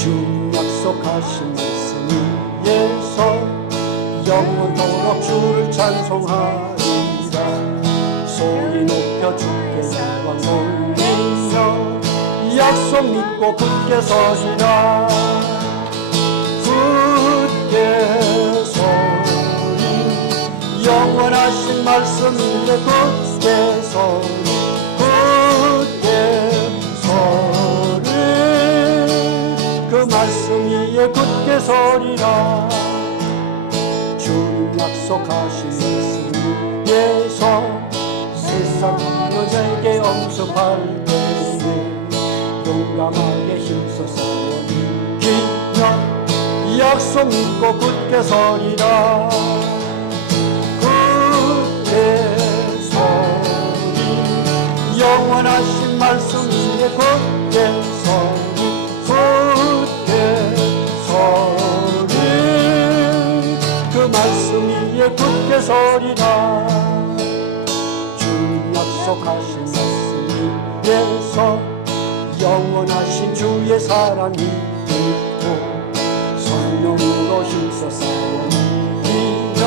주 약속하신 말씀 위에서 영원토록 주를 찬송하리라. 소리 높여 주께 영광 돌리며 약속 믿고 굳게 서리라. 굳게 서리 영원하신 말씀 위에 굳게 서리. 굳게 서리 그 말씀 위에 굳게 서리라. 주님 약속하신 말씀 위에서 세상 여자에게 엄습할 때에 용감하게 힘써 싸워 이기며 약속 믿고 굳게 서리라. 굳게 서리 영원하신 말씀 위에 굳게 서리. 굳게 서리 그 말씀 위에 굳게 서리라. 주 약속하신 말씀 위에서 영원하신 주의 사랑이 있고 성령으로 힘써 싸워 이기며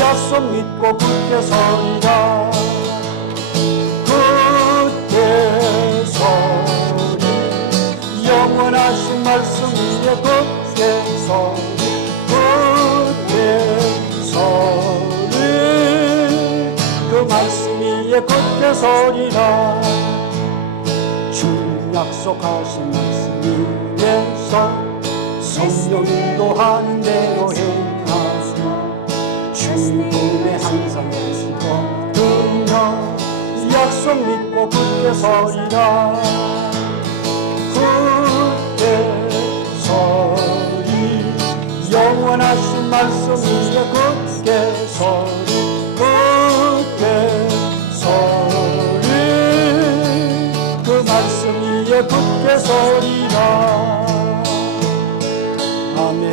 약속 믿고 굳게 서리라. 굳게 서리 영원하신 말씀 위에 굳게 서리. 굳게 서리 그 말씀 위에 굳게 서리라. 주 약속하신 말씀 위에서 성령 인도하는 대로 행하며 주님 품에 항상 계시고 끊어 약속 믿고 굳게 서리라. 굳게 서리 영원하신 말씀 위에 굳게 서리. 굳게 서리 그 말씀 위에 굳게 서리라. 아멘.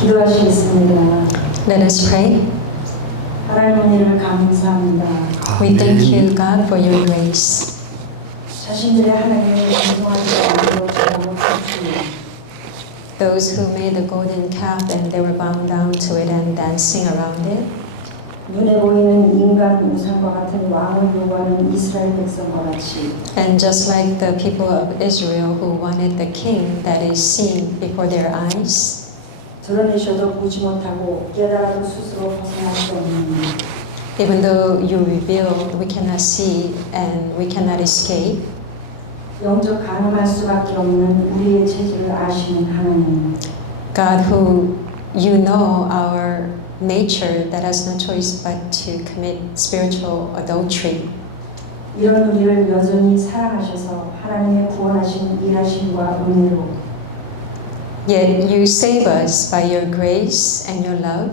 기도하시겠습니다. Let us pray. 하나님 은혜를 감사합니다. We thank you, God, for your grace. 자신들의 하나님을 인정하지 않고 저ram을 춤추며 Those who made the golden calf and they were bound down to it and dancing around it. 눈에 보이는 인간 우상과 같은 왕을 요구하는 이스라엘 백성과 같이 And just like the people of Israel who wanted the king that is seen before their eyes, 드러내셔도 보지 못하고 깨달아도 스스로 벗어날 수 없는 even though you revealed, we cannot see and we cannot escape. 영적 가늠할 수밖에 없는 우리의 체질을 아시는 하나님, God, who you know our nature that has no choice but to commit spiritual adultery. 이런 우리를 여전히 사랑하셔서 하나님의 구원하신 일하심과 은혜로 Yet you save us by your grace and your love.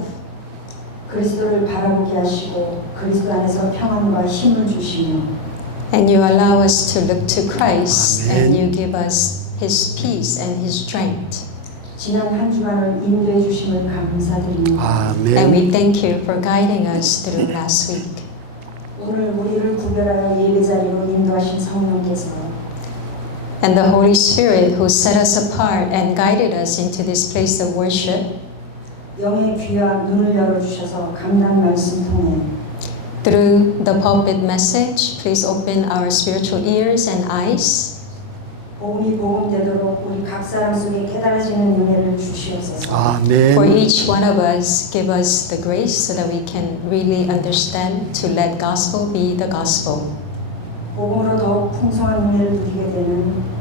그리스도를 바라보게 하시고 그리스도 안에서 평안과 힘을 주시며 And you allow us to look to Christ Amen. and you give us His peace and His strength. 지난 한 주간을 인도해 주심을 감사드립니다. And 아멘. we thank you for guiding us through last week. 오늘 우리를 구별하여 예배 자리로 인도하신 성령께서 And the Holy Spirit who set us apart and guided us into this place of worship, 영의 귀와 눈을 열어주셔서 감당 말씀 통해 through the pulpit message, please open our spiritual ears and eyes. 복음이 복음되도록 우리 각 사람 속에 깨달아지는 은혜를 주시옵소서. For 아멘. each one of us, give us the grace so that we can really understand to let gospel be the gospel. 복음으로 더욱 풍성한 은혜를 누리게 되는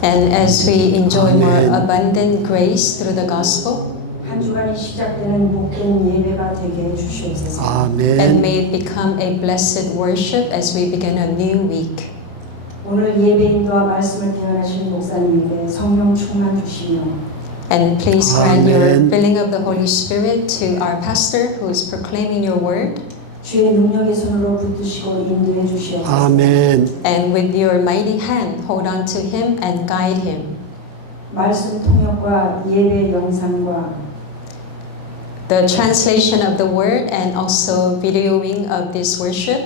And as we enjoy more Amen. abundant grace through the gospel, 한 주간이 시작되는 복된 예배가 되게 해주시옵소서. and 아멘. may it become a blessed worship as we begin a new week. 오늘 예배 인도와 말씀을 대언하신 목사님에게 성령 충만 주시며 And please grant your Amen. filling of the Holy Spirit to our pastor who is proclaiming your word. 주의 능력의 손으로 붙드시고 인도해 주시옵소서. 아멘. And with your mighty hand, hold on to him and guide him. 말씀 통역과 예배 영상과 The translation of the word and also videoing of this worship.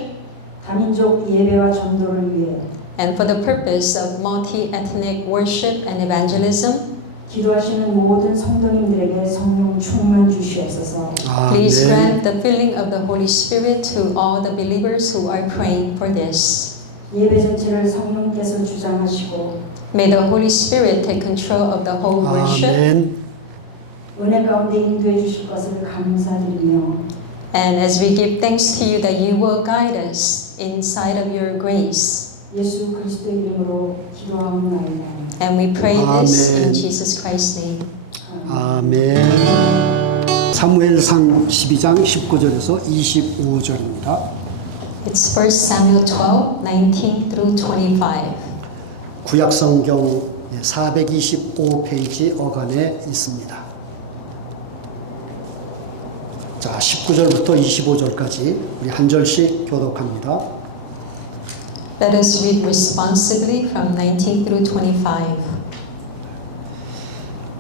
다민족 예배와 전도를 위해 and for the purpose of multi-ethnic worship and evangelism. 기도하시는 모든 성도님들에게 성령 충만 주시옵소서. Please 아멘. grant the filling of the Holy Spirit to all the believers who are praying for this. 예배 전체를 성령께서 주장하시고 May the Holy Spirit take control of the whole worship. 아멘. 은혜 가운데 인도해 주실 것을 감사드리며 And as we give thanks to you that you will guide us inside of your grace. 예수 그리스도의 이름으로 기도하옵나이다. And we pray this in 아멘. Jesus Christ's name. 아멘. 사무엘상 12장 19절에서 25절입니다. It's 1 Samuel 12, 19 through 25. 구약성경 425페이지 어간에 있습니다. 자, 19절부터 25절까지 우리 한 절씩 교독합니다. Let us read responsibly from 19 through 25.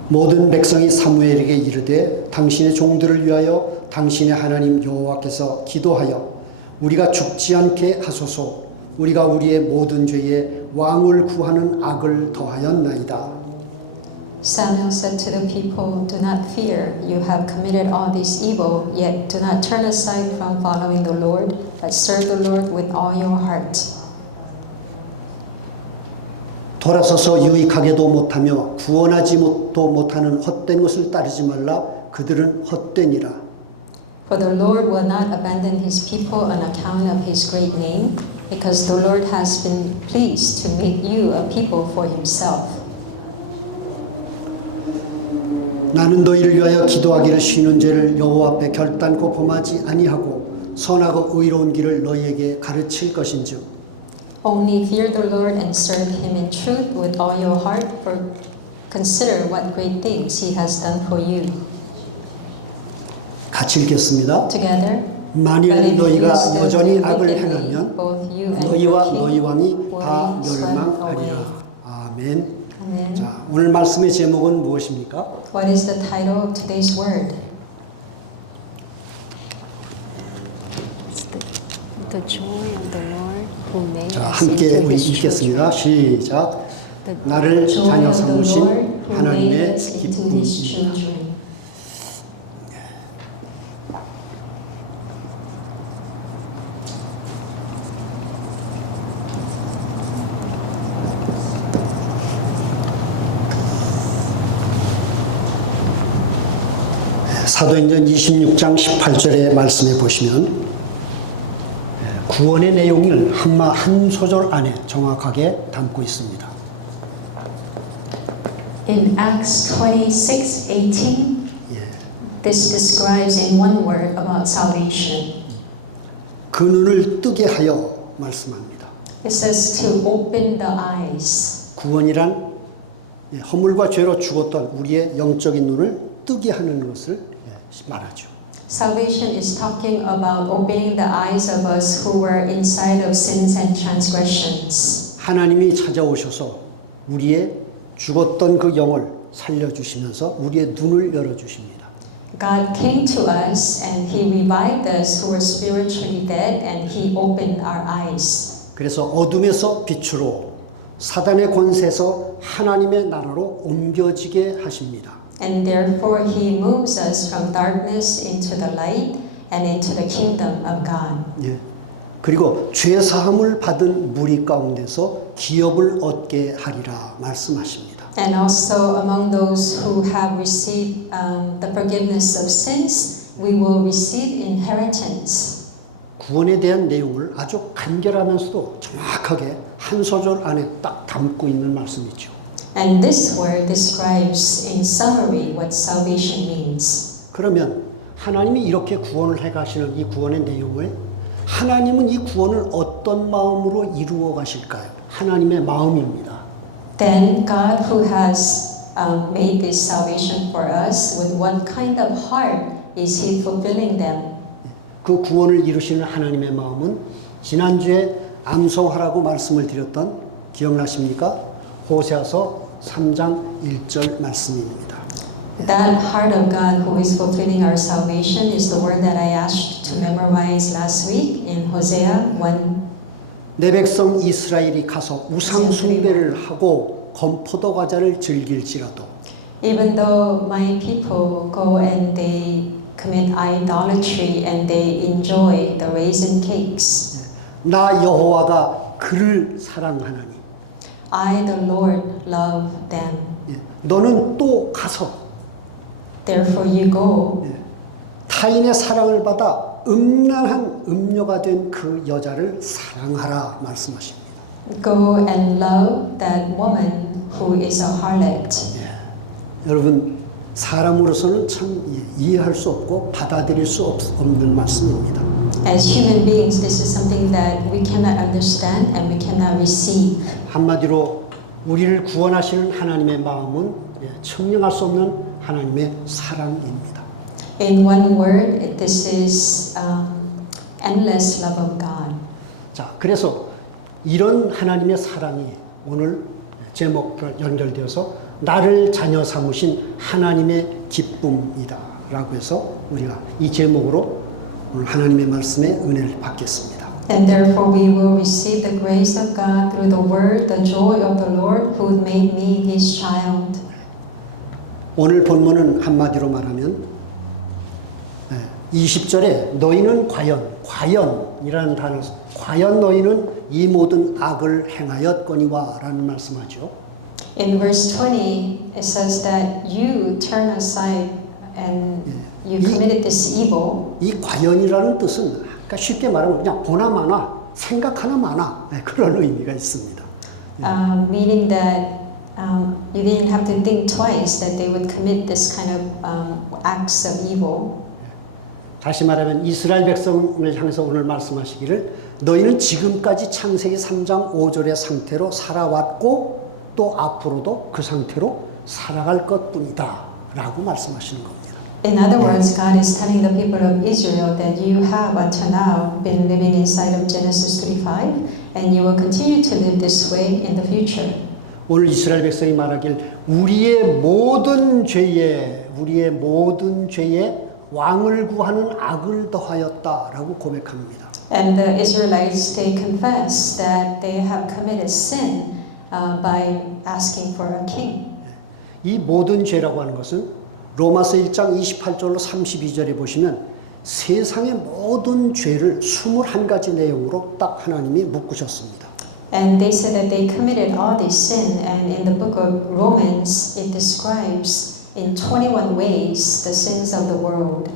모든 백성이 사무엘에게 이르되 당신의 종들을 위하여 당신의 하나님 여호와께서 기도하여 우리가 죽지 않게 하소서. 우리가 우리의 모든 죄에 왕을 구하는 악을 더하였나이다. Samuel said to the people, "Do not fear, you have committed all this evil, yet do not turn aside from following the Lord, but serve the Lord with all your heart." 돌아서서 유익하게도 못하며 구원하지도 못하는 헛된 것을 따르지 말라. 그들은 헛되니라. For the Lord will not abandon his people on account of his great name, because the Lord has been pleased to make you a people for himself. 나는 너희를 위하여 기도하기를 쉬는 죄를 여호와 앞에 결단코 범하지 아니하고 선하고 의로운 길을 너희에게 가르칠 것인즉 Only fear the Lord and serve him in truth with all your heart, for consider what great things he has done for you. 같이 읽겠습니다. Together, 만일 너희가 여전히 악을 행하면 너희와 너희 왕이 다 멸망하리라. 아멘. Amen. 자, 오늘 말씀의 제목은 무엇입니까? What is the title of today's word? The joy of the Lord who made 자, us 함께 into 우리 his 읽겠습니다. children. 시작. 나를 Joy 자녀 of the 삼으신 Lord who made 하나님의 us into his 기쁨이다. children. 사도행전 26장 18절의 말씀에 보시면 구원의 내용을 한 소절 안에 정확하게 담고 있습니다. In Acts 26:18, 예. this describes in one word about salvation. 그 눈을 뜨게 하여 말씀합니다. It says to open the eyes. 구원이란 허물과 죄로 죽었던 우리의 영적인 눈을 뜨게 하는 것을 말하죠. Salvation is talking about opening the eyes of us who were inside of sins and transgressions. 하나님이 찾아오셔서 우리의 죽었던 그 영을 살려주시면서 우리의 눈을 열어주십니다. God came to us and He revived us who were spiritually dead and He opened our eyes. 그래서 어둠에서 빛으로 사단의 권세에서 하나님의 나라로 옮겨지게 하십니다. And therefore He moves us from darkness into the light and into the kingdom of God. 예. 그리고 죄 사함을 받은 무리 가운데서 기업을 얻게 하리라 말씀하십니다. And also among those who have received the forgiveness of sins, we will receive inheritance. 구원에 대한 내용을 아주 간결하면서도 정확하게 한 소절 안에 딱 담고 있는 말씀이죠. And this word describes in summary what salvation means. 그러면 하나님이 이렇게 구원을 해가시는 이 구원의 내용을 하나님은 이 구원을 어떤 마음으로 이루어 가실까요? 하나님의 마음입니다. Then God who has made this salvation for us, with what kind of heart is He fulfilling them? 그 구원을 이루시는 하나님의 마음은 지난주에 암송하라고 말씀을 드렸던 기억나십니까? 호세아서 3장 1절 말씀입니다. That heart of God who is fulfilling our salvation is the word that I asked to memorize last week in Hosea 1 내 백성 이스라엘이 가서 우상 숭배를 하고 건포도 과자를 즐길지라도 Even though my people go and they commit idolatry and they enjoy the raisin cakes, 나 여호와가 그를 사랑하나니 I, the Lord, love them. 예, 너는 또 가서 Therefore you go 예, 타인의 사랑을 받아 음란한 음료가 된 그 여자를 사랑하라 말씀하십니다. Go and love that woman who is a harlot. 예, 여러분 사람으로서는 참 이해할 수 없고 받아들일 수 없는 말씀입니다. As human beings, this is something that we cannot understand and we cannot receive. 한마디로 우리를 구원하시는 하나님의 마음은 측량할 수 없는 하나님의 사랑입니다. In one word, this is endless love of God. 자, 그래서 이런 하나님의 사랑이 오늘 제목과 연결되어서 나를 자녀 삼으신 하나님의 기쁨이다 라고 해서 우리가 이 제목으로 오늘 하나님의 말씀의 은혜를 받겠습니다. And therefore we will receive the grace of God through the word, the joy of the Lord who made me his child. 오늘 본문은 한마디로 말하면 20절에 너희는 과연이라는 단어, 과연 너희는 이 모든 악을 행하였거니와 라는 말씀하죠. In verse 20, it says that you turn aside and you committed this evil. 이 과연이라는 뜻은 그러니까 쉽게 말하면 그냥 보나 마나 생각하나 마나 그런 의미가 있습니다. Meaning that you didn't have to think twice that they would commit this kind of acts of evil. 다시 말하면 이스라엘 백성을 향해서 오늘 말씀하시기를 너희는 지금까지 창세기 3장 5절의 상태로 살아왔고 또 앞으로도 그 상태로 살아갈 것뿐이다 라고 말씀하시는 겁니다. In other words, God is telling the people of Israel that you have until now been living inside of Genesis 3:5 and you will continue to live this way in the future. 오늘 이스라엘 백성이 말하길 우리의 모든 죄에 왕을 구하는 악을 더하였다라고 고백합니다. And the Israelites, they confess that they have committed sin by asking for a king. 이 모든 죄라고 하는 것은 로마서 1장 28절로 32절에 보시면 세상의 모든 죄를 21가지 내용으로 딱 하나님이 묶으셨습니다. And they said that they committed all this sin, and in the book of Romans, it describes in 21 ways the sins of the world.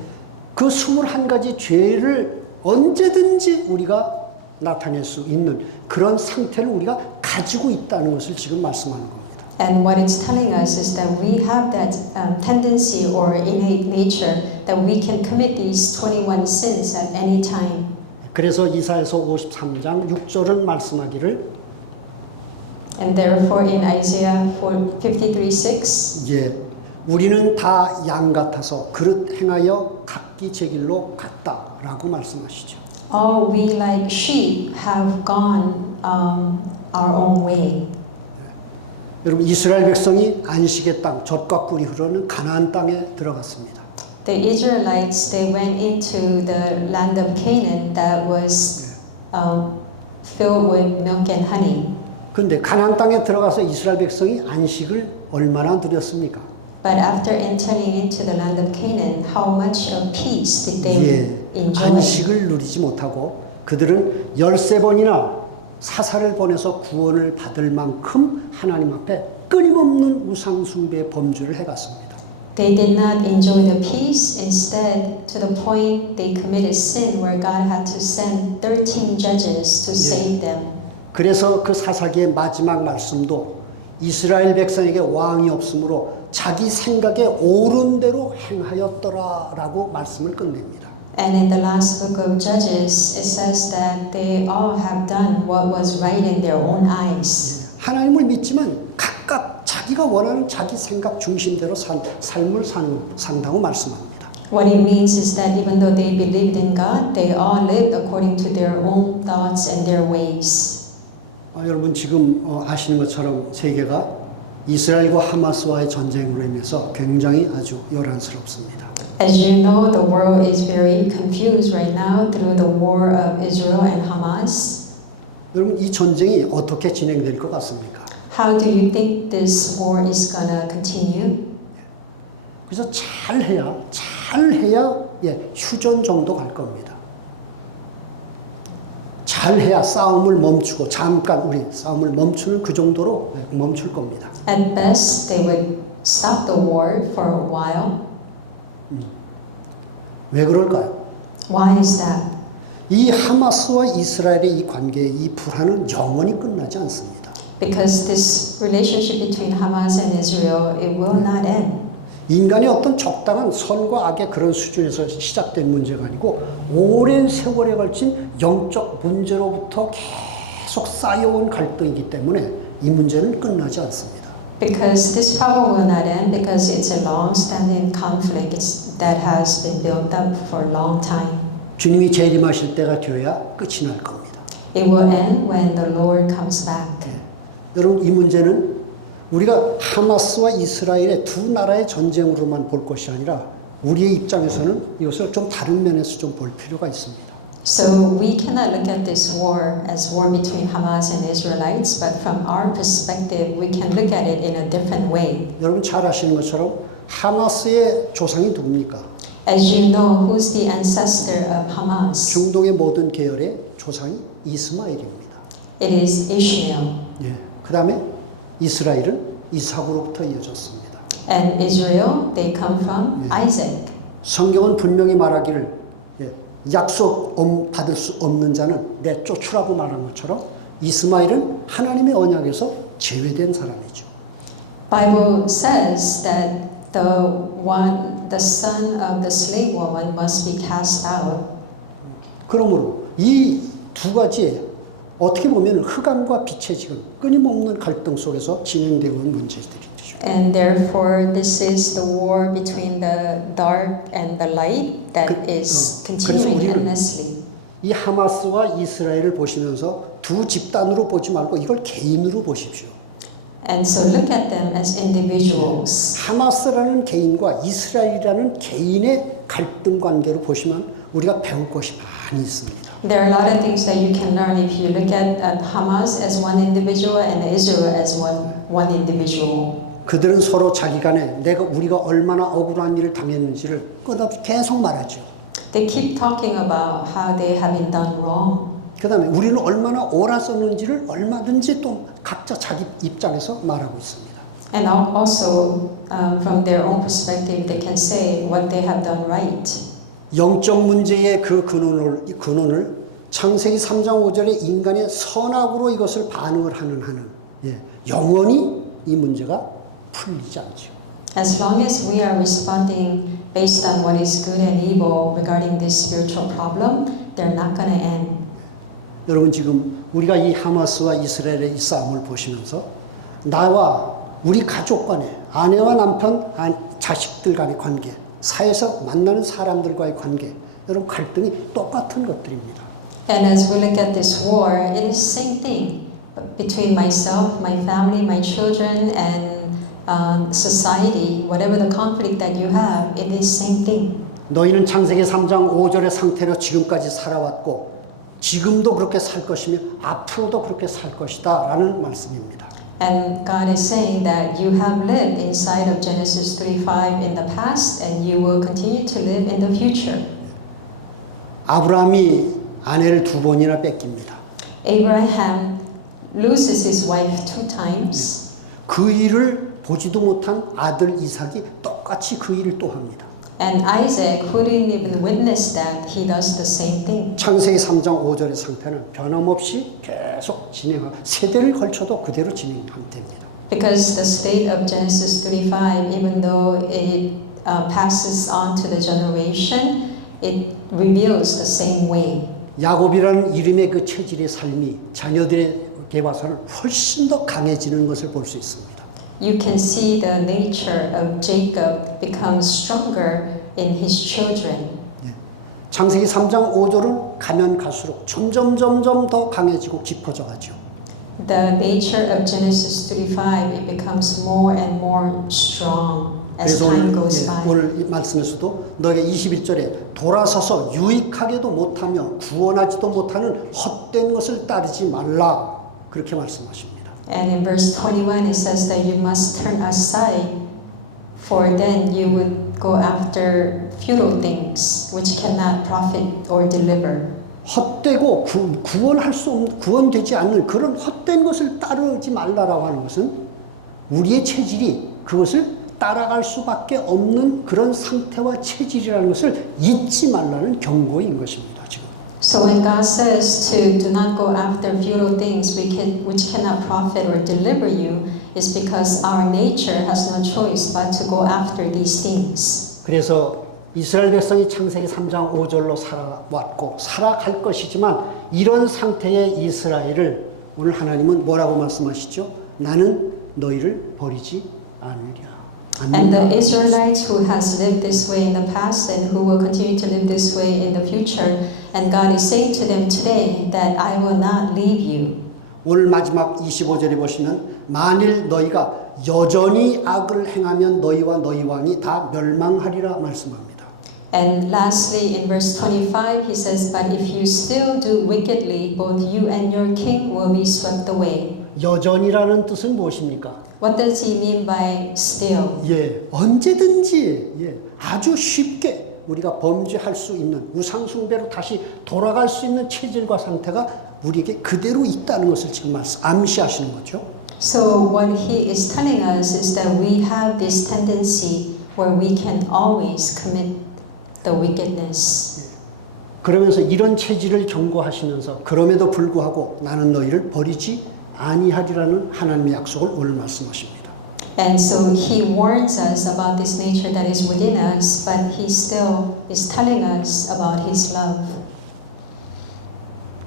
그 21가지 죄를 언제든지 우리가 나타낼 수 있는 그런 상태를 우리가 가지고 있다는 것을 지금 말씀하는 겁니다. And what it's telling us is that we have that tendency or innate nature that we can commit these 21 sins at any time. 그래서 이사야서 53장 6절은 말씀하기를 And therefore in Isaiah 53:6, 예, 우리는 다 양 같아서 그릇 행하여 각기 제 길로 갔다라고 말씀하시죠. all we like sheep have gone our own way. 여러분 이스라엘 백성이 안식의 땅, 젖과 꿀이 흐르는 가나안 땅에 들어갔습니다. The Israelites, they went into the land of Canaan that was filled with milk and honey. 그런데 가나안 땅에 들어가서 이스라엘 백성이 안식을 얼마나 누렸습니까? But after entering into the land of Canaan, how much of peace did they enjoy? 안식을 누리지 못하고 그들은 13번이나 사사를 보내서 구원을 받을 만큼 하나님 앞에 끊임없는 우상 숭배의 범죄를 해갔습니다. They did not enjoy the peace. Instead, to the point they committed sin where God had to send 13 judges to save them. 그래서 그 사사기의 마지막 말씀도 이스라엘 백성에게 왕이 없으므로 자기 생각에 옳은 대로 행하였더라라고 말씀을 끝냅니다. And in the last book of Judges, it says that they all have done what was right in their own eyes. 하나님을 믿지만 각각 자기가 원하는 자기 생각 중심대로 삶을 산다고 말씀합니다. What it means is that even though they believed in God, they all lived according to their own thoughts and their ways. 여러분 지금 아시는 것처럼 세계가 이스라엘과 하마스와의 전쟁으로 인해서 굉장히 아주 요란스럽습니다. As you know, the world is very confused right now through the war of Israel and Hamas. 여러분 이 전쟁이 어떻게 진행될 것 같습니까? How do you think this war is gonna continue? 그래서 잘해야 예, 휴전 정도 갈 겁니다. 잘해야 싸움을 멈추고 잠깐 우리 싸움을 멈추는 그 정도로 멈출 겁니다. At best, they would stop the war for a while. 왜 그럴까요? Why is that? 이 하마스와 이스라엘의 이 관계의 이 불화는 영원히 끝나지 않습니다. Because this relationship between Hamas and Israel, it will not end. 인간의 어떤 적당한 선과 악의 그런 수준에서 시작된 문제가 아니고 오랜 세월에 걸친 영적 문제로부터 계속 쌓여온 갈등이기 때문에 이 문제는 끝나지 않습니다. Because this problem will not end because it's a long-standing conflict that has been built up for a long time. 주님이 재림하실 때가 되어야 끝이 날 겁니다. It will end when the Lord comes back. 여러분 이 문제는 우리가 하마스와 이스라엘의 두 나라의 전쟁으로만 볼 것이 아니라 우리의 입장에서는 이것을 좀 다른 면에서 좀 볼 필요가 있습니다. So we cannot look at this war as war between Hamas and Israelites, but from our perspective, we can look at it in a different way. 여러분 잘 아시는 것처럼 하마스의 조상이 누굽니까? As you know, who's the ancestor of Hamas? 중동의 모든 계열의 조상이 이스마엘입니다. It is Ishmael. 예. 그 다음에 이스라엘은 이삭으로부터 이어졌습니다. And Israel, they come from Isaac. 성경은 분명히 말하기를 약속 받을 수 없는 자는 내쫓으라고 말한 것처럼 이스마엘은 하나님의 언약에서 제외된 사람이죠. Bible says that the son of the slave woman must be cast out. 그러므로 이 두 가지의 어떻게 보면 흑암과 빛의 지금 끊임없는 갈등 속에서 진행되고 있는 문제들이죠. And therefore, this is the war between the dark and the light that is continuing endlessly. 이 하마스와 이스라엘을 보시면서 두 집단으로 보지 말고 이걸 개인으로 보십시오. And so look at them as individuals. 하마스라는 개인과 이스라엘이라는 개인의 갈등 관계로 보시면 우리가 배울 것이 많이 있습니다. There are a lot of things that you can learn if you look at Hamas as one individual and Israel as one individual. 그들은 서로 자기 간에 우리가 얼마나 억울한 일을 당했는지를 끝없이 계속 말하죠. They keep talking about how they have been done wrong. 그 다음에 우리는 얼마나 옳았었는지를 얼마든지 또 각자 자기 입장에서 말하고 있습니다. And also, from their own perspective, they can say what they have done right. 영적 문제의 그 근원을 창세기 3장 5절에 인간의 선악으로 이것을 반응을 하는 한은 영원히 이 문제가 풀리지 않죠. As long as we are responding based on what is good and evil regarding this spiritual problem, they're not going to end. 여러분 지금 우리가 이 하마스와 이스라엘의 이 싸움을 보시면서 나와 우리 가족 간의 아내와 남편, 자식들 간의 관계, 사회에서 만나는 사람들과의 관계, 여러분 갈등이 똑같은 것들입니다. And as we look at this war, it is the same thing between myself, my family, my children, and society. Whatever the conflict that you have, it is the same thing. 너희는 창세기 3장 5절의 상태로 지금까지 살아왔고 지금도 그렇게 살 것이며 앞으로도 그렇게 살 것이다 라는 말씀입니다. And God is saying that you have lived inside of Genesis 3:5 in the past and you will continue to live in the future. 아브라함이 아내를 두 번이나 뺏깁니다. Abraham loses his wife 2 times. 그 일을 보지도 못한 아들 이삭이 똑같이 그 일을 또 합니다. And Isaac, who didn't even witness that, he does the same thing. 창세기 3장 5절의 상태는 변함없이 계속 진행하고 세대를 걸쳐도 그대로 진행하면 됩니다. Because the state of Genesis 3:5, even though it passes on to the generation, it reveals the same way. 야곱이라는 이름의 그 체질의 삶이 자녀들에게 와서는 훨씬 더 강해지는 것을 볼 수 있습니다. You can see the nature of Jacob become stronger in his children. 창세기 3장 5절은 가면 갈수록 점점 더 강해지고 깊어져 가죠. the nature of Genesis 35, it becomes more and more strong as 그래서 time 오늘, goes 예, by. 오늘 이 말씀에서도 너에게 21절에 돌아서서 유익하게도 못하며 구원하지도 못하는 헛된 것을 따르지 말라 그렇게 말씀하십니다. And in verse 21, it says that you must turn aside, for then you would go after futile things which cannot profit or deliver. 헛되고 구원할 수 없는, 구원되지 않는 그런 헛된 것을 따르지 말라라고 하는 것은 우리의 체질이 그것을 따라갈 수밖에 없는 그런 상태와 체질이라는 것을 잊지 말라는 경고인 것입니다. 지금. So when God says to do not go after futile things which cannot profit or deliver you, is because our nature has no choice but to go after these things. 그래서 이스라엘 백성이 창세기 3장 5절로 살아왔고 살아갈 것이지만 이런 상태의 이스라엘을 오늘 하나님은 뭐라고 말씀하시죠? 나는 너희를 버리지 않으리라. And the Israelites who has lived this way in the past and who will continue to live this way in the future, and God is saying to them today that I will not leave you. 오늘 마지막 25절에 보시면 만일 너희가 여전히 악을 행하면 너희와 너희 왕이 다 멸망하리라 말씀합니다. And lastly, in verse 25, he says, but if you still do wickedly, both you and your king will be swept away. 여전이라는 뜻은 무엇입니까? What does he mean by still? 예, 언제든지 아주 쉽게 우리가 범죄할 수 있는 우상숭배로 다시 돌아갈 수 있는 체질과 상태가 우리에게 그대로 있다는 것을 지금 암시하시는 거죠. So what he is telling us is that we have this tendency where we can always commit the wickedness. 그러면서 이런 체질을 경고하시면서 그럼에도 불구하고 나는 너희를 버리지 아니하리라는 하나님의 약속을 오늘 말씀하십니다. And so he warns us about this nature that is within us, but he still is telling us about his love.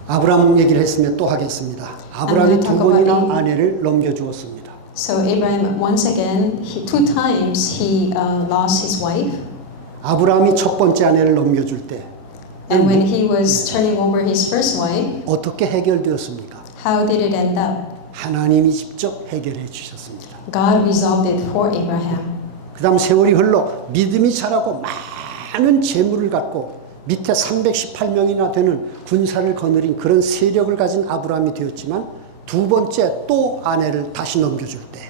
아브라함 얘기를 했으면 또 하겠습니다. 아브라함이 두 번이나 아내를 넘겨주었습니다. So Abraham, once again, two times he lost his wife. 아브라함이 첫 번째 아내를 넘겨줄 때 And when he was turning over his first wife, 어떻게 해결되었습니까? how did it end up? 하나님이 직접 해결해 주셨습니다. God resolved it for Abraham. 그 다음 세월이 흘러 믿음이 자라고 많은 재물을 갖고 밑에 318명이나 되는 군사를 거느린 그런 세력을 가진 아브라함이 되었지만 두 번째 또 아내를 다시 넘겨줄 때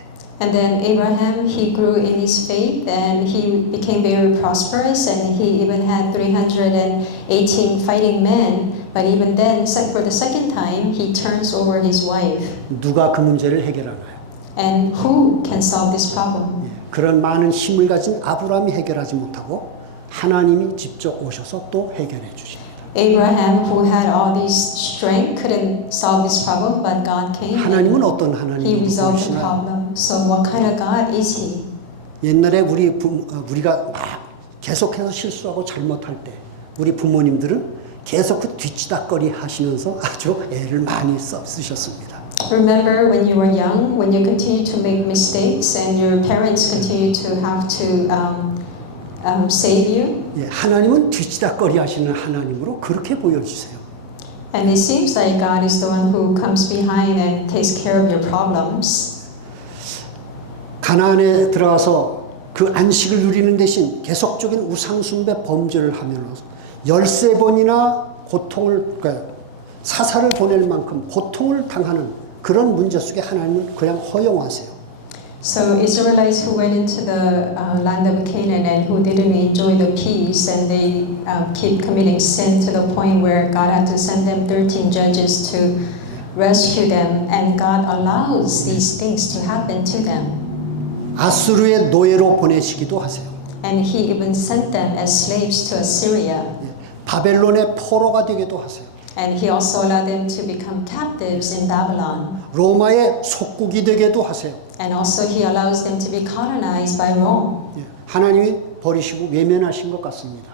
And then Abraham, he grew in his faith and he became very prosperous and he even had 318 fighting men. But even then, for the second time, he turns over his wife. 누가 그 문제를 해결하나요? And who can solve this problem? 그런 많은 힘을 가진 아브라함이 해결하지 못하고 하나님이 직접 오셔서 또 해결해 주십니다. Abraham, who had all this strength, couldn't solve this problem, but God came. 하나님은 어떤 He 하나님이시나요? resolved the problem. So what kind of God is he? 옛날에 우리가 막 계속해서 실수하고 잘못할 때 우리 부모님들은 계속 그 뒤치다거리 하시면서 아주 애를 많이 쓰셨습니다. Remember when you were young, when you continue to make mistakes and your parents continue to have to save you? 예, 하나님은 뒤치다거리 하시는 하나님으로 그렇게 보여주세요. And it seems like God is the one who comes behind and takes care of your problems. 가나안에 들어가서 그 안식을 누리는 대신 계속적인 우상숭배 범죄를 하면서 13번이나 사살을 보낼 만큼 고통을 당하는 그런 문제 속에 하나님은 그냥 허용하세요. So Israelites who went into the land of Canaan and who didn't enjoy the peace and they keep committing sin to the point where God had to send them 13 judges to rescue them, and God allows these things to happen to them. 아수르의 노예로 보내시기도 하세요. And he even sent them as slaves to Assyria. 바벨론의 포로가 되기도 하세요. And he also allowed them to become captives in Babylon. 로마의 속국이 되게도 하세요. And also he allows them to be colonized by Rome. 하나님이 버리시고 외면하신 것 같습니다.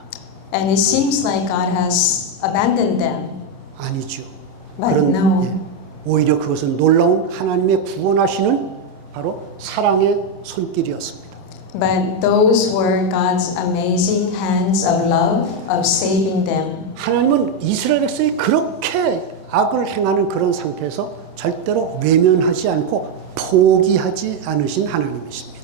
And it seems like God has abandoned them. 아니죠. But no. 오히려 그것은 놀라운 하나님의 구원하시는 바로 사랑의 손길이었습니다. But those were God's amazing hands of love, of saving them. 하나님은 이스라엘 백성이 그렇게 악을 행하는 그런 상태에서 절대로 외면하지 않고 포기하지 않으신 하나님이십니다.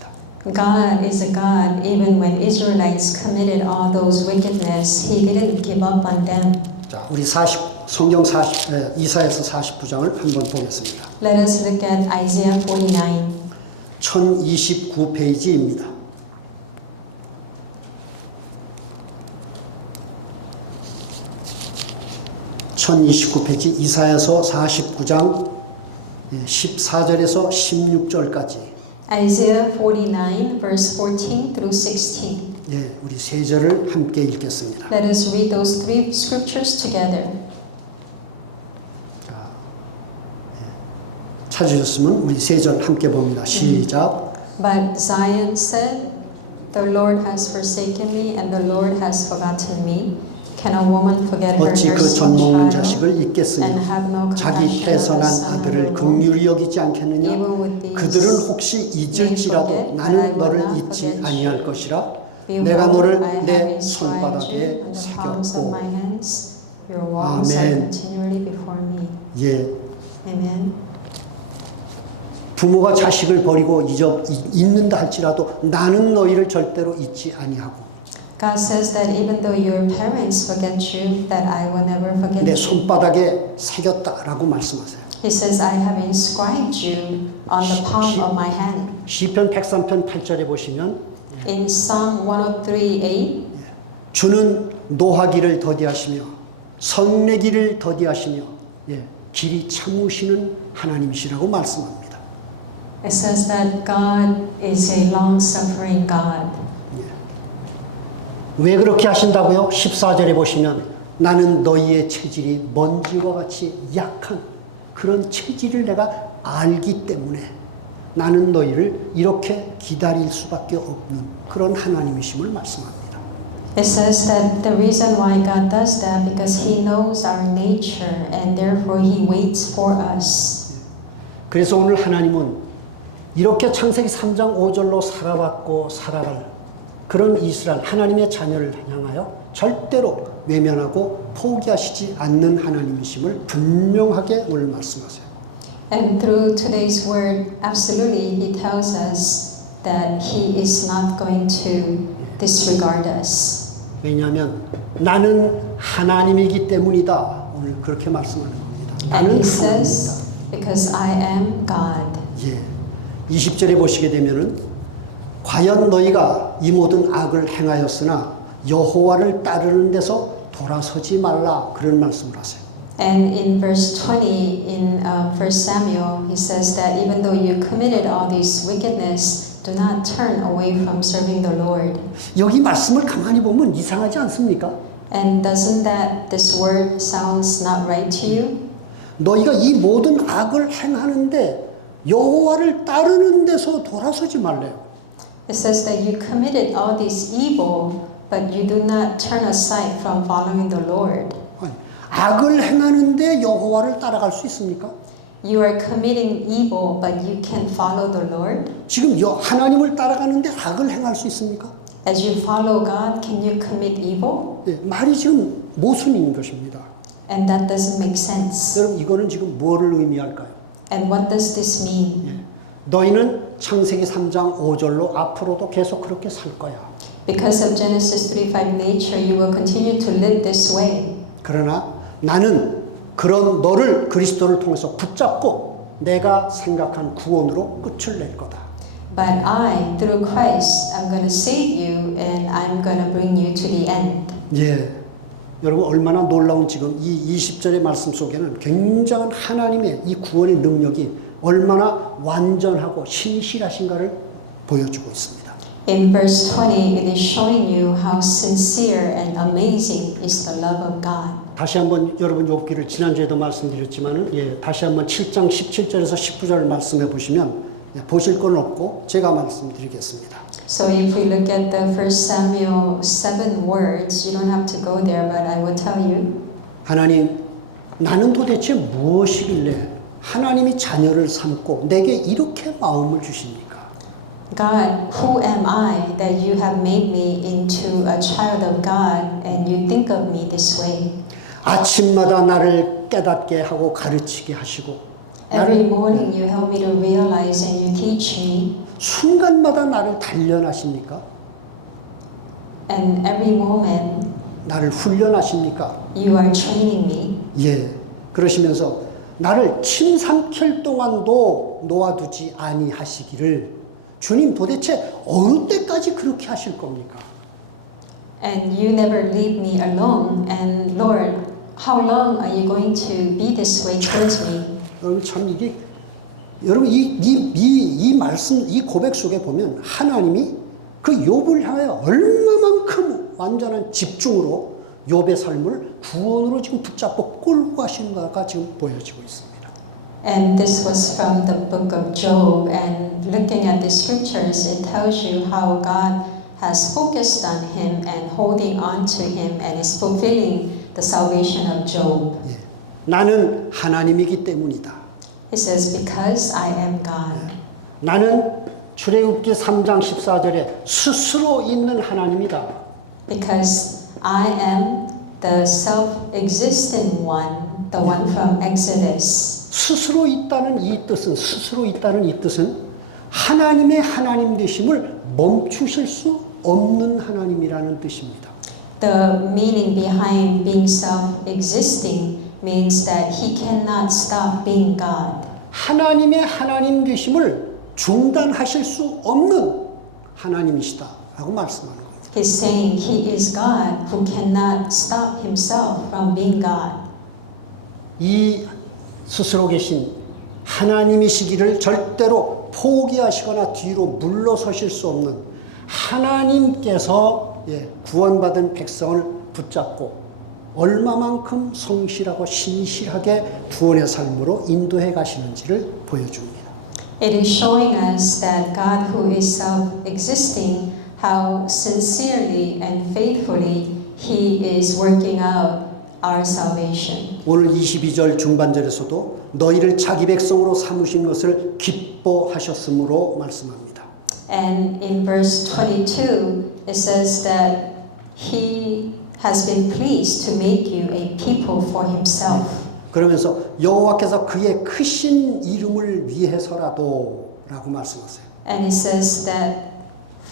God is a God. Even when Israelites committed all those wickedness, He didn't give up on them. 자, 우리 이사야서 49장을 한번 보겠습니다. Let us look at Isaiah 49. 1029페이지입니다. (1029페이지) 이사야서 49장 14절에서 16절까지 Isaiah 49, verse 14 through 16. 예, 우리 세 절을 함께 읽겠습니다. Let us read those three scriptures together. 찾으셨으면 우리 세 절 함께 봅니다. 시작. But Zion said, The Lord has forsaken me, and the Lord has forgotten me. Can a woman forget her 어찌 그 nursing 젖먹는 child 자식을 and 잊겠으며 have no 자기 compassion of the 태선한 son of 아들을 her womb? 긍휼히 여기지 않겠느냐? Even with these 그들은 혹시 잊을지라도 나는 너를 잊지 아니할 것이라. 내가 너를 I have 내 inscribed you 손바닥에 on the palms of my 새겼고. hands. Your walls are 아멘. continually before me. 예, Amen. 부모가 자식을 버리고 잊는다 할지라도 나는 너희를 절대로 잊지 아니하고 God says that even though your parents forget you, that I will never forget 내 you. 손바닥에 새겼다라고 말씀하세요. He says, I have inscribed you on the palm of my hand. 시편 103편 8절에 보시면 In Psalm 103:8, 주는 노하기를 더디하시며 성내기를 더디하시며 예, 길이 참으시는 하나님이시라고 말씀합니다. it says that God is a long-suffering God. 왜 그렇게 하신다고요? 14절에 보시면 나는 너희의 체질이 먼지와 같이 약한 그런 체질을 내가 알기 때문에 나는 너희를 이렇게 기다릴 수밖에 없는 그런 하나님이심을 말씀합니다. It says that the reason why God does that because He knows our nature and therefore He waits for us. 그래서 오늘 하나님은 이렇게 창세기 3장 5절로 살아왔고 살아갈 그런 이스라엘 하나님의 자녀를 향하여 절대로 외면하고 포기하시지 않는 하나님이심을 분명하게 오늘 말씀하세요. And through today's word, absolutely, He tells us that He is not going to disregard us. 왜냐하면 나는 하나님이기 때문이다. 오늘 그렇게 말씀하는 겁니다. And 나는 He 하나님이다. says, because I am God. 예. 20절에 보시게 되면은 과연 너희가 이 모든 악을 행하였으나 여호와를 따르는 데서 돌아서지 말라 그런 말씀을 하세요. And in verse 20 in 1 Samuel, he says that even though you committed all this wickedness, do not turn away from serving the Lord. 여기 말씀을 가만히 보면 이상하지 않습니까? And doesn't that this word sounds not right to you? 너희가 이 모든 악을 행하는데 여호와를 따르는 데서 돌아서지 말래요. It says that you committed all this evil, but you do not turn aside from following the Lord. 아니, 악을 행하는데 여호와를 따라갈 수 있습니까? You are committing evil, but you can follow the Lord. 지금 하나님을 따라가는데 악을 행할 수 있습니까? As you follow God, can you commit evil? 예, 말이 지금 모순인 것입니다. And that doesn't make sense. 여러분 이거는 지금 뭐를 의미할까요? And what does this mean? 예, 너희는 창세기 3장 5절로 앞으로도 계속 그렇게 살 거야. Because of Genesis 3:5 nature, you will continue to live this way. 그러나 나는 그런 너를 그리스도를 통해서 붙잡고 내가 생각한 구원으로 끝을 낼 거다. But I, through Christ, I'm going to save you and I'm going to bring you to the end. 예. 여러분 얼마나 놀라운 지금 이 20절의 말씀 속에는 굉장한 하나님의 이 구원의 능력이 얼마나 완전하고 신실하신가를 보여주고 있습니다. In verse 20, it is showing you how sincere and amazing is the love of God. 다시 한번 여러분 욥기를 지난주에도 말씀드렸지만은 예, 다시 한번 7장 17절에서 19절을 말씀해 보시면 예, 보실 건 없고 제가 말씀드리겠습니다. So if we look at the 1 Samuel 7 words, you don't have to go there, but I will tell you. 하나님, 나는 도대체 무엇이길래 하나님이 자녀를 삼고 내게 이렇게 마음을 주십니까? God, who am I that you have made me into a child of God and you think of me this way? 아침마다 나를 깨닫게 하고 가르치게 하시고 Every morning you help me to realize and you teach me. 순간마다 나를 단련하십니까? And every moment 나를 훈련하십니까? you are training me. 예. 그러시면서 나를 침상킬 동안도 놓아두지 아니하시기를 주님 도대체 어느 때까지 그렇게 하실 겁니까? And you never leave me alone. And Lord, how long are you going to be this way towards me? 여러분 참 이게 여러분 이 말씀 이 고백 속에 보면 하나님이 그 욥을 향하여 얼마만큼 완전한 집중으로 욥의 삶을 구원으로 지금 붙잡고 끌고 가시는가가 지금 보여지고 있습니다. And this was from the book of Job. And looking at the scriptures, it tells you how God has focused on him and holding on to him and is fulfilling the salvation of Job. 예. 나는 하나님이기 때문이다. He says, because I am God. 나는 출애굽기 3장 14절에 스스로 있는 하나님이다. Because I am the self-existent one, the one from Exodus. 스스로 있다는 이 뜻은 하나님의 하나님 되심을 멈추실 수 없는 하나님이라는 뜻입니다. The meaning behind being self-existing means that he cannot stop being God. 하나님의 하나님 되심을 중단하실 수 없는 하나님이시다라고 말씀하는 겁니다. He's saying he is God who cannot stop himself from being God. 이 스스로 계신 하나님이시기를 절대로 포기하시거나 뒤로 물러서실 수 없는 하나님께서 구원받은 백성을 붙잡고 얼마만큼 성실하고 신실하게 구원의 삶으로 인도해 가시는지를 보여줍니다. It is showing us that God who is self-existing, how sincerely and faithfully he is working out our salvation. 오늘 22절 중반절에서도 너희를 자기 백성으로 삼으신 것을 기뻐하셨으므로 말씀합니다. And in verse 22, it says that he has been pleased to make you a people for himself. 그러면서 여호와께서 그의 크신 이름을 위해서라도 라고 말씀하세요. And it says that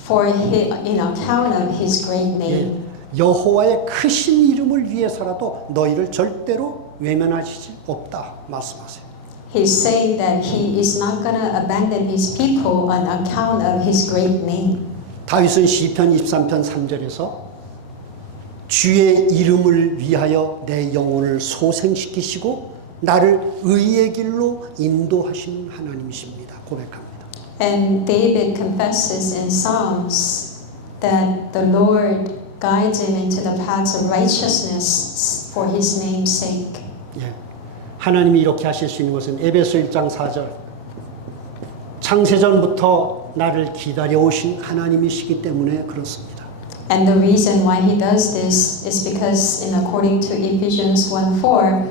for him, in account of his great name. 여호와의 크신 이름을 위해서라도 너희를 절대로 외면하시지 없다 말씀하세요. He's saying that he is not going to abandon his people on account of his great name. 다윗은 시편 23편 3절에서 주의 이름을 위하여 내 영혼을 소생시키시고 나를 의의 길로 인도하시는 하나님이십니다. 고백합니다. And David confesses in Psalms that the Lord guides him into the paths of righteousness for his name's sake. 예. 하나님이 이렇게 하실 수 있는 것은 에베소 1장 4절 창세전부터 나를 기다려 오신 하나님이시기 때문에 그렇습니다. And the reason why he does this is because in according to Ephesians 1:4,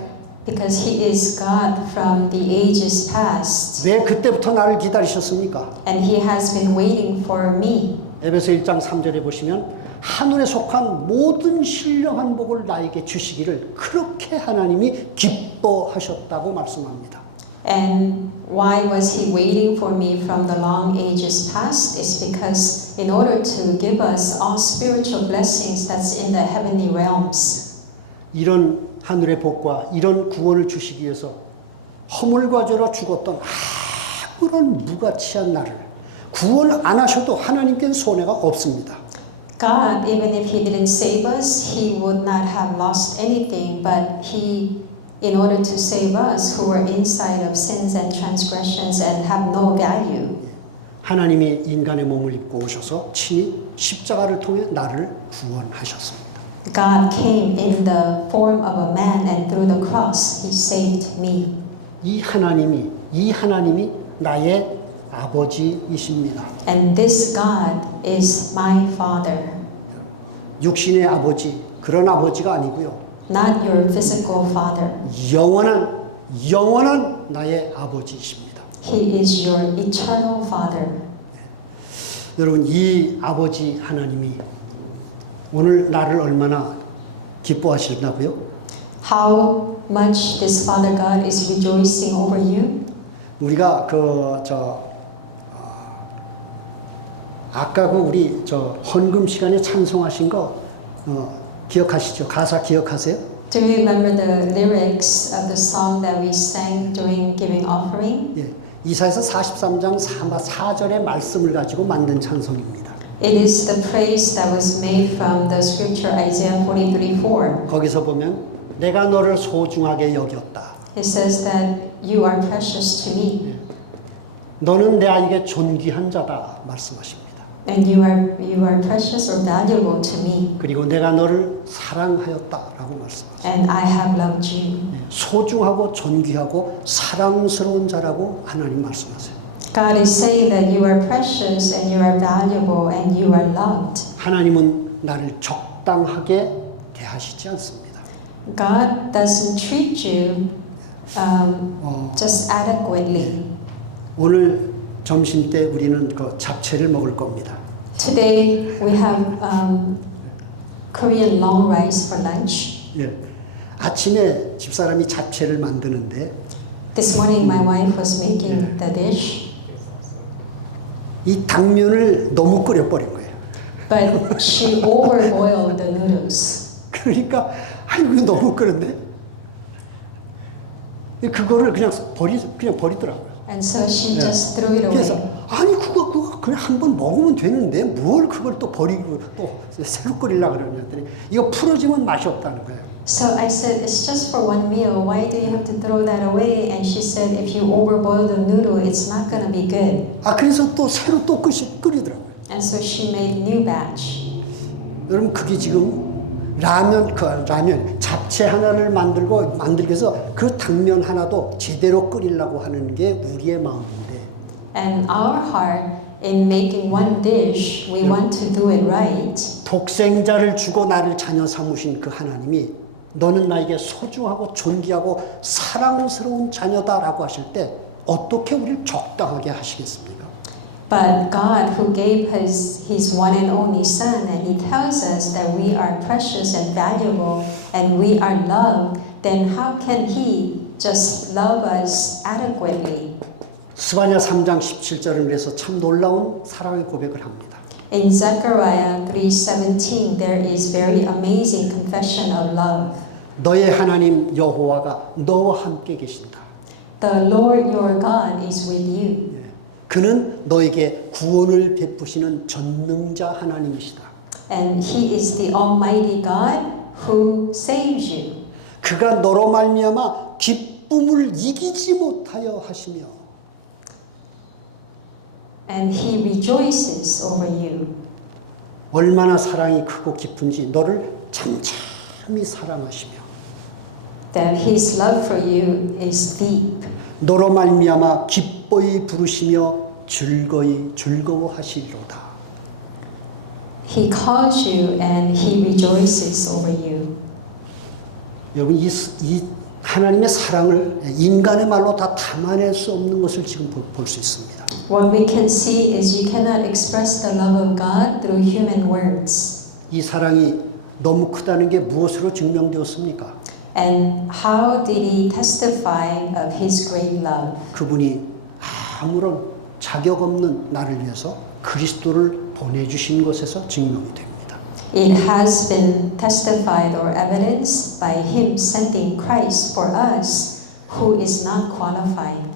because he is God from the ages past. 왜 그때부터 나를 기다리셨습니까? And he has been waiting for me. 에베소 1장 3절에 보시면 하늘에 속한 모든 신령한 복을 나에게 주시기를 그렇게 하나님이 기뻐하셨다고 말씀합니다. And why was he waiting for me from the long ages past? It's because in order to give us all spiritual blessings that's in the heavenly realms. 이런 하늘의 복과 이런 구원을 주시기 위해서 허물과 죄로 죽었던 아무런 무가치한 나를 구원 안 하셔도 하나님께는 손해가 없습니다. God, even if he didn't save us, he would not have lost anything, but he, in order to save us who were inside of sins and transgressions and have no value. 하나님이 인간의 몸을 입고 오셔서 친히 십자가를 통해 나를 구원하셨습니다. God came in the form of a man and through the cross he saved me. 이 하나님이 나의 아버지이십니다. And this God is my Father. 육신의 아버지 그런 아버지가 아니고요. Not your physical father. 영원한 나의 아버지이십니다. He is your eternal Father. 여러분 이 아버지 하나님이 오늘 나를 얼마나 기뻐하시나고요? How much this Father God is rejoicing over you. 우리가 아까 우리 헌금 시간에 찬송하신 거 기억하시죠? 가사 기억하세요? Do you remember the lyrics of the song that we sang during giving offering? 예, 이사야서 43장 4절의 말씀을 가지고 만든 찬송입니다. It is the praise that was made from the scripture Isaiah 43:4. 거기서 보면 내가 너를 소중하게 여겼다. It says that you are precious to me, 너는 내 아이에게 존귀한 자다 말씀하십니다. and you are precious or valuable to me, 그리고 내가 너를 사랑하였다라고 말씀하십니다. and I have loved you. 소중하고 존귀하고 사랑스러운 자라고 하나님 말씀하세요. God is saying that you are precious and you are valuable and you are loved. 하나님은 나를 적당하게 대하시지 않습니다. God doesn't treat you just adequately. 오늘 점심 때 우리는 그 잡채를 먹을 겁니다. Today we have Korean long rice for lunch. 예. 아침에 집사람이 잡채를 만드는데 This morning my wife was making the dish, 이 당면을 너무 끓여버린 거예요. but she overboiled the noodles. 그러니까 아이고 이거 너무 끓었네. 그거를 그냥 버리더라고요. And so she just threw it 그래서 away. 아니 그거 그냥 한번 먹으면 되는데 뭘 그걸 또 버리고 또 새로 끓이려고 그러냐더니 이거 풀어지면 맛이 없다는 거예요. So I said, it's just for one meal. Why do you have to throw that away? And she said, if you overboil the noodle, it's not going to be good. 아 그래서 또 새로 또 끓이더라고요. And so she made new batch. 여러분 그게 지금 라면 잡채 하나를 만들기 위해서 그 당면 하나도 제대로 끓이려고 하는 게 우리의 마음인데 And our heart, in making one dish, we want to do it right. 독생자를 주고 나를 자녀 삼으신 그 하나님이 너는 나에게 소중하고 존귀하고 사랑스러운 자녀다라고 하실 때 어떻게 우리를 적당하게 하시겠습니까? But God, who gave his one and only Son, and He tells us that we are precious and valuable and we are loved, then how can He just love us adequately? 스바냐 3장 17절은 그래서 참 놀라운 사랑의 고백을 합니다. In Zechariah 3:17, there is very amazing confession of love. 너의 하나님 여호와가 너와 함께 계신다. The Lord your God is with you. 그는 너에게 구원을 베푸시는 전능자 하나님이시다. And He is the Almighty God who saves you. 그가 너로 말미암아 기쁨을 이기지 못하여 하시며 And He rejoices over you. 얼마나 사랑이 크고 깊은지 너를 잠잠히 사랑하시며 That His love for you is deep. 너로 말미암아 기뻐이 부르시며 즐거워하시리로다. He calls you and He rejoices over you. 여러분 이 하나님의 사랑을 인간의 말로 다 담아낼 수 없는 것을 지금 볼 수 있습니다. What we can see is you cannot express the love of God through human words. 이 사랑이 너무 크다는 게 무엇으로 증명되었습니까? And how did He testify of His great love? 그분이 아무런 자격 없는 나를 위해서 그리스도를 보내주신 것에서 증명이 됩니다. It has been testified or evidenced by Him sending Christ for us who is not qualified.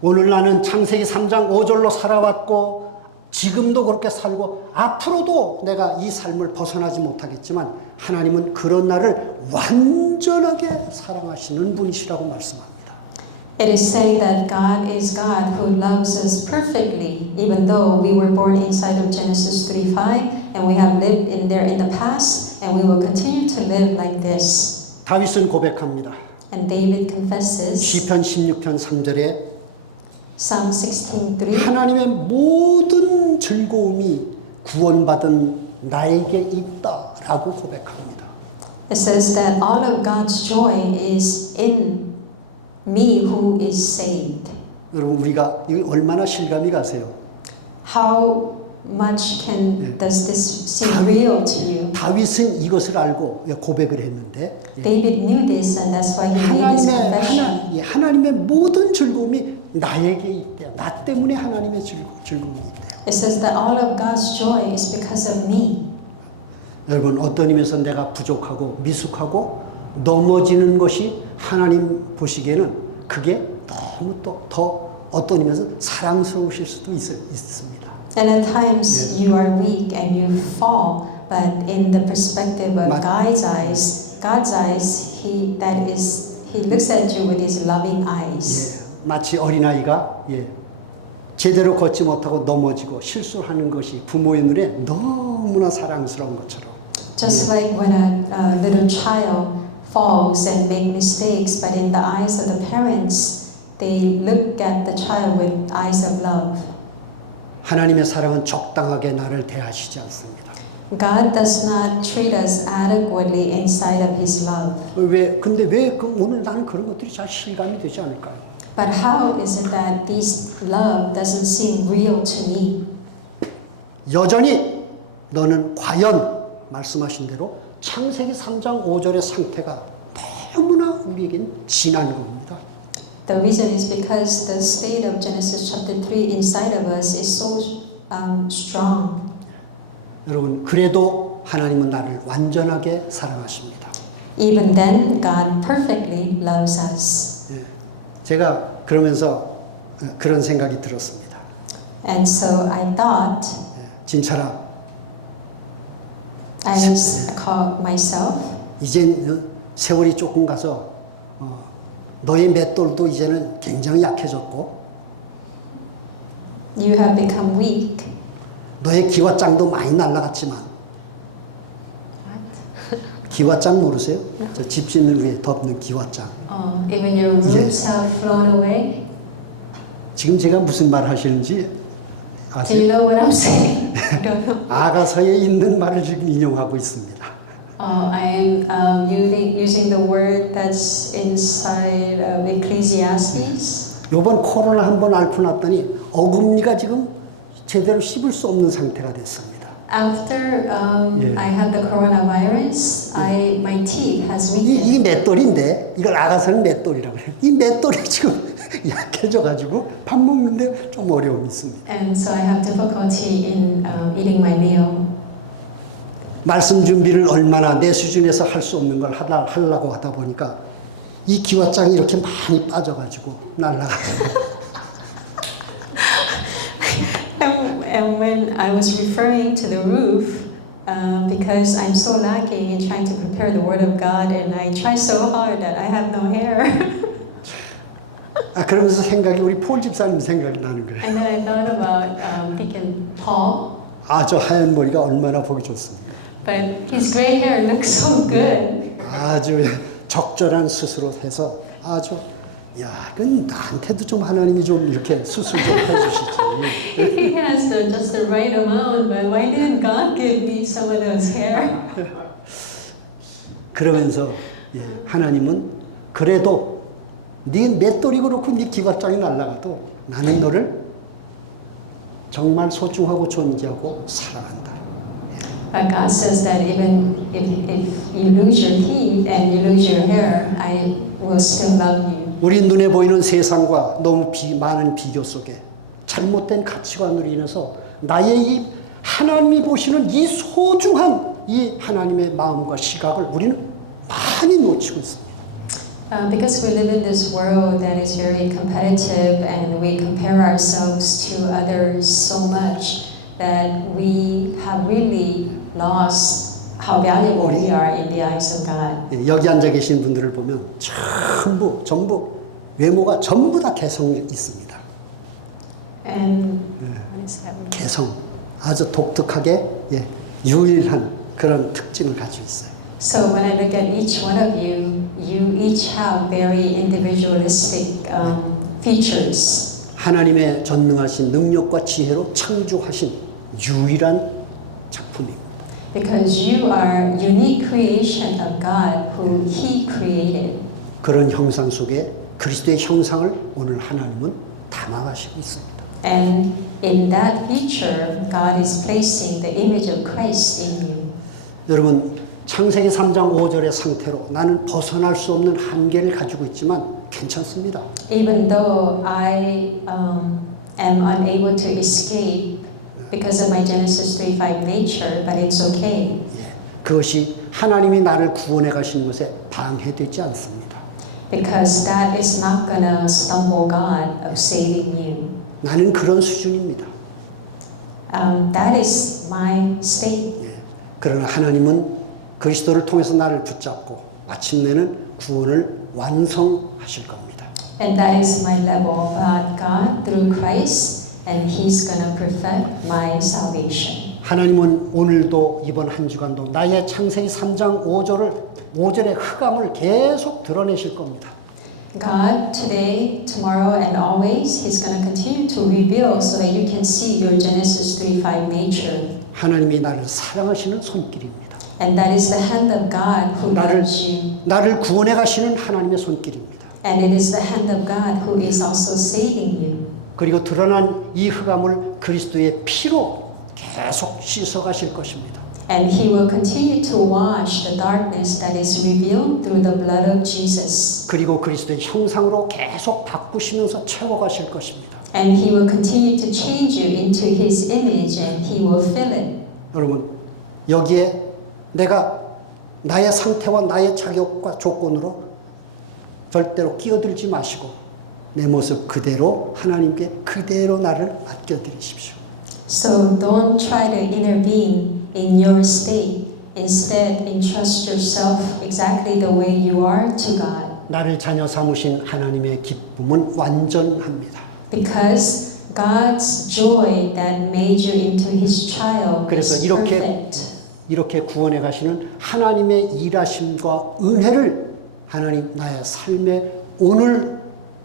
오늘 나는 창세기 3장 5절로 살아왔고 지금도 그렇게 살고 앞으로도 내가 이 삶을 벗어나지 못하겠지만 하나님은 그런 나를 완전하게 사랑하시는 분이시라고 말씀합니다. It is saying that God is God who loves us perfectly, even though we were born inside of Genesis 3:5 and we have lived in there in the past and we will continue to live like this. 다윗은 고백합니다. And David confesses, 시편 16편 3절에 Psalm 16:3, 하나님의 모든 즐거움이 구원받은 나에게 있다라고 고백합니다. it says that all of God's joy is in me who is saved. 여러분 우리가 이거 얼마나 실감이 가세요? How much does this seem real to you? 다윗은 이것을 알고 고백을 했는데 David knew this and that's why he made his confession. 하나님의 모든 즐거움이 나에게 있대요. 나 때문에 하나님의 즐거움이 있대요. It says that all of God's joy is because of me. 여러분 어떤 의미에서 내가 부족하고 미숙하고 넘어지는 것이 하나님 보시기에는 그게 너무 또 더 어떤 의미에서 사랑스러우실 수도 있습니다. And at times you are weak and you fall, but in the perspective of God's eyes, He looks at you with His loving eyes. 예, 마치 어린아이가 제대로 걷지 못하고 넘어지고 실수하는 것이 부모의 눈에 너무나 사랑스러운 것처럼. Just like when a little child falls and make mistakes, but in the eyes of the parents, they look at the child with eyes of love. 하나님의 사랑은 적당하게 나를 대하시지 않습니다. God does not treat us adequately inside of His love. 근데 왜 오늘 나는 그런 것들이 잘 실감이 되지 않을까요? But how is it that this love doesn't seem real to me? 여전히 너는 과연 말씀하신 대로 창세기 3장 5절의 상태가 너무나 우리에겐 진한 겁니다. The reason is because the state of Genesis chapter 3 inside of us is so strong. 여러분 그래도 하나님은 나를 완전하게 사랑하십니다. Even then, God perfectly loves us. 예, 제가 그러면서 그런 생각이 들었습니다. And so I thought, 진철아, I called myself, 이젠 세월이 조금 가서 너의 맷돌도 이제는 굉장히 약해졌고 you have become weak. 너의 기왓장도 많이 날아갔지만 기왓장 모르세요? 저 집 짓는 위에 덮는 기왓장. Even your roofs have flown away. 지금 제가 무슨 말 하시는지 Do you 아세요? know what I'm saying? I don't know. 아가서에 있는 말을 지금 인용하고 있습니다. I am using the word that's inside of Ecclesiastes. 이번 코로나 한번 앓고 났더니 어금니가 지금 제대로 씹을 수 없는 상태가 됐습니다. After I had the coronavirus, my teeth has 이 weakened. 맷돌인데 이걸 아가서는 맷돌이라고 해요. 이 맷돌이 지금 약해져가지고 밥 먹는데 좀 어려움이 있습니다. And so I have difficulty in eating my meal. 말씀 준비를 얼마나 내 수준에서 할 수 없는 걸 하려고 하다 보니까 이 기왓장이 이렇게 많이 빠져가지고 날아가고 And when I was referring to the roof, because I'm so lacking in trying to prepare the Word of God, and I try so hard that I have no hair. 그러면서 생각이 우리 폴 집사님 생각이 나는 거예요. And then I thought about Deacon Paul, 저 하얀 머리가 얼마나 보기 좋습니까? but his gray hair looks so good. 아주 적절한 수술을 해서 아주 그건 나한테도 좀 하나님이 좀 이렇게 수술 좀 해주시지. He has just the right amount, but why didn't God give me some of those hair? 그러면서 하나님은 그래도 네 맷돌이 그렇고 네 기왓장이 날아가도 나는 너를 정말 소중하고 존귀하고 사랑한다. But God says that even if you lose your teeth and you lose your hair, I will still love you. 우리 눈에 보이는 세상과 너무 많은 비교 속에 잘못된 가치관으로 인해서 나의 이 하나님이 보시는 이 소중한 이 하나님의 마음과 시각을 우리는 많이 놓치고 있습니다. Because we live in this world that is very competitive and we compare ourselves to others so much that we have really lost how valuable we are in the eyes of God. 여기 앉아 계신 분들을 보면 전부 외모가 전부 다 개성이 있습니다. And 개성, 아주 독특하게 유일한 그런 특징을 가지고 있어요. so when I look at each one of you, you each have very individualistic features. 하나님의 전능하신 능력과 지혜로 창조하신 유일한 작품입니다. Because you are unique creation of God who He created. 그런 형상 속에 그리스도의 형상을 오늘 하나님은 담아가시고 있습니다. And in that picture, God is placing the image of Christ in you. 여러분 창세기 3장 5절의 상태로 나는 벗어날 수 없는 한계를 가지고 있지만 괜찮습니다. Even though I am unable to escape because of my Genesis 3:5 nature, but it's okay. 예, 그것이 하나님이 나를 구원해 가신 것에 방해되지 않습니다. Because that is not gonna stumble God of saving you. 나는 그런 수준입니다. That is my state. 예, 그러나 하나님은 그리스도를 통해서 나를 붙잡고 마침내는 구원을 완성하실 겁니다. And that is my level. But God, through Christ, and He's gonna perfect my salvation. 하나님은 오늘도 이번 한 주간도 나의 창세기 3장 5절의 흑암을 계속 드러내실 겁니다. God, today, tomorrow, and always, He's gonna continue to reveal so that you can see your Genesis 3:5 nature. 하나님이 나를 사랑하시는 손길입니다. And that is the hand of God who loves you. 나를 구원해 가시는 하나님의 손길입니다. And it is the hand of God who is also saving you. 그리고 드러난 이 흑암을 그리스도의 피로 계속 씻어 가실 것입니다. And He will continue to wash the darkness that is revealed through the blood of Jesus. 그리고 그리스도의 형상으로 계속 바꾸시면서 채워 가실 것입니다. And He will continue to change you into His image and He will fill it. 여러분, 여기에 내가 나의 상태와 나의 자격과 조건으로 절대로 끼어들지 마시고 내 모습 그대로 하나님께 그대로 나를 맡겨드리십시오. So don't try to intervene in your state. Instead, entrust yourself exactly the way you are to God. 나를 자녀 삼으신 하나님의 기쁨은 완전합니다. Because God's joy that made you into His child 그래서 is 이렇게 perfect. 이렇게 구원해 가시는 하나님의 일하심과 은혜를 하나님 나의 삶의 오늘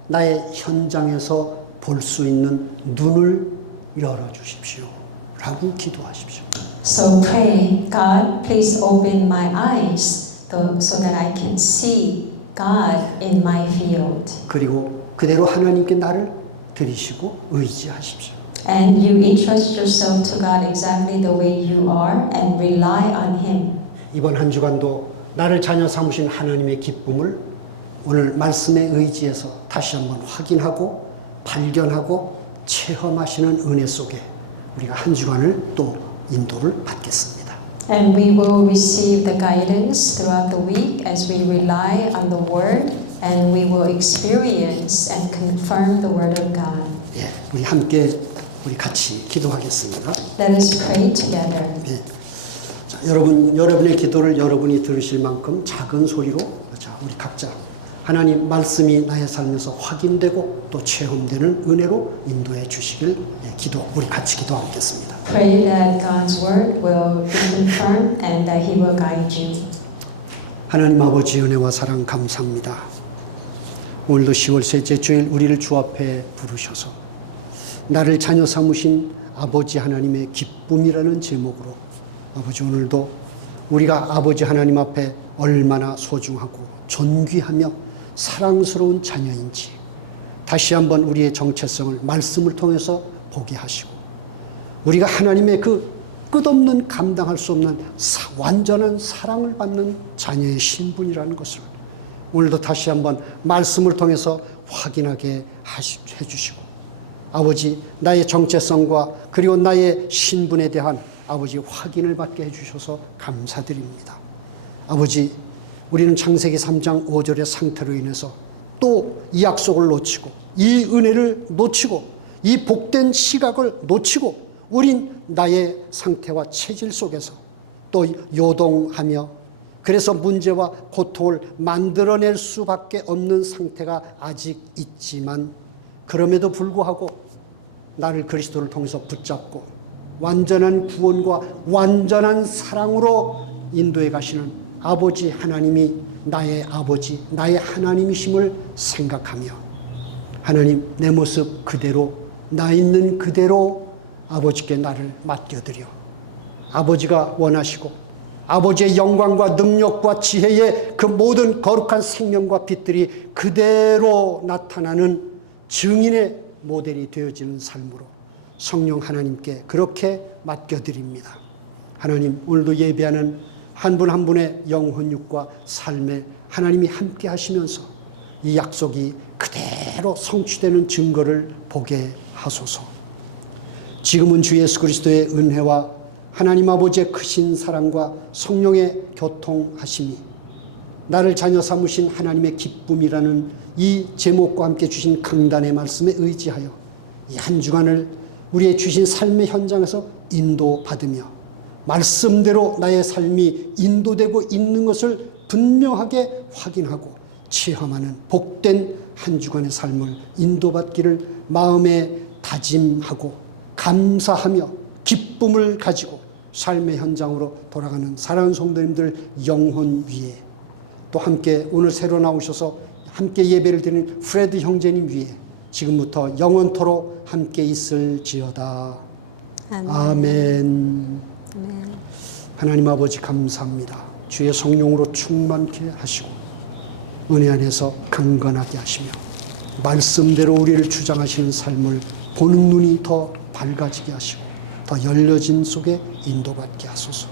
나의 현장에서 볼 수 있는 눈을 열어 주십시오. 라고 기도하십시오. So pray, God, please open my eyes so that I can see God in my field. 그리고 그대로 하나님께 나를 드리시고 의지하십시오. And you entrust yourself to God exactly the way you are and rely on Him. 이번 한 주간도 나를 자녀 삼으신 하나님의 기쁨을 오늘 말씀의 의지에서 다시 한번 확인하고 발견하고 체험하시는 은혜 속에 우리가 한 주간을 또 인도를 받겠습니다. And we will receive the guidance throughout the week as we rely on the Word and we will experience and confirm the Word of God. 예, 우리 같이 기도하겠습니다. Let us pray together. 예. 자, 여러분의 기도를 여러분이 들으실 만큼 작은 소리로 자, 우리 각자 하나님 말씀이 나의 삶에서 확인되고 또 체험되는 은혜로 인도해 주시길 우리 같이 기도하겠습니다. Pray that God's word will be confirmed and that He will guide you. 하나님 아버지 은혜와 사랑 감사합니다. 오늘도 10월 셋째 주일 우리를 주 앞에 부르셔서 나를 자녀 삼으신 아버지 하나님의 기쁨이라는 제목으로 아버지 오늘도 우리가 아버지 하나님 앞에 얼마나 소중하고 존귀하며 사랑스러운 자녀인지 다시 한번 우리의 정체성을 말씀을 통해서 보게 하시고 우리가 하나님의 그 끝없는 감당할 수 없는 완전한 사랑을 받는 자녀의 신분이라는 것을 오늘도 다시 한번 말씀을 통해서 확인하게 해주시고 아버지 나의 정체성과 그리고 나의 신분에 대한 아버지 확인을 받게 해주셔서 감사드립니다. 아버지 우리는 창세기 3장 5절의 상태로 인해서 또 이 약속을 놓치고 이 은혜를 놓치고 이 복된 시각을 놓치고 우린 나의 상태와 체질 속에서 또 요동하며 그래서 문제와 고통을 만들어낼 수밖에 없는 상태가 아직 있지만 그럼에도 불구하고 나를 그리스도를 통해서 붙잡고 완전한 구원과 완전한 사랑으로 인도해 가시는 아버지 하나님이 나의 아버지, 나의 하나님이심을 생각하며 하나님 내 모습 그대로 나 있는 그대로 아버지께 나를 맡겨드려 아버지가 원하시고 아버지의 영광과 능력과 지혜의 그 모든 거룩한 생명과 빛들이 그대로 나타나는 증인의 모델이 되어지는 삶으로 성령 하나님께 그렇게 맡겨드립니다. 하나님 오늘도 예배하는 한 분 한 분의 영혼육과 삶에 하나님이 함께 하시면서 이 약속이 그대로 성취되는 증거를 보게 하소서. 지금은 주 예수 그리스도의 은혜와 하나님 아버지의 크신 사랑과 성령의 교통하심이 나를 자녀 삼으신 하나님의 기쁨이라는 이 제목과 함께 주신 강단의 말씀에 의지하여 이 한 주간을 우리의 주신 삶의 현장에서 인도받으며 말씀대로 나의 삶이 인도되고 있는 것을 분명하게 확인하고 체험하는 복된 한 주간의 삶을 인도받기를 마음에 다짐하고 감사하며 기쁨을 가지고 삶의 현장으로 돌아가는 사랑하는 성도님들 영혼 위에, 또 함께 오늘 새로 나오셔서 함께 예배를 드리는 프레드 형제님 위에 지금부터 영원토록 함께 있을지어다. 아멘. 아멘. 아멘. 하나님 아버지 감사합니다. 주의 성령으로 충만케 하시고 은혜 안에서 강건하게 하시며 말씀대로 우리를 주장하시는 삶을 보는 눈이 더 밝아지게 하시고 더 열려진 속에 인도받게 하소서.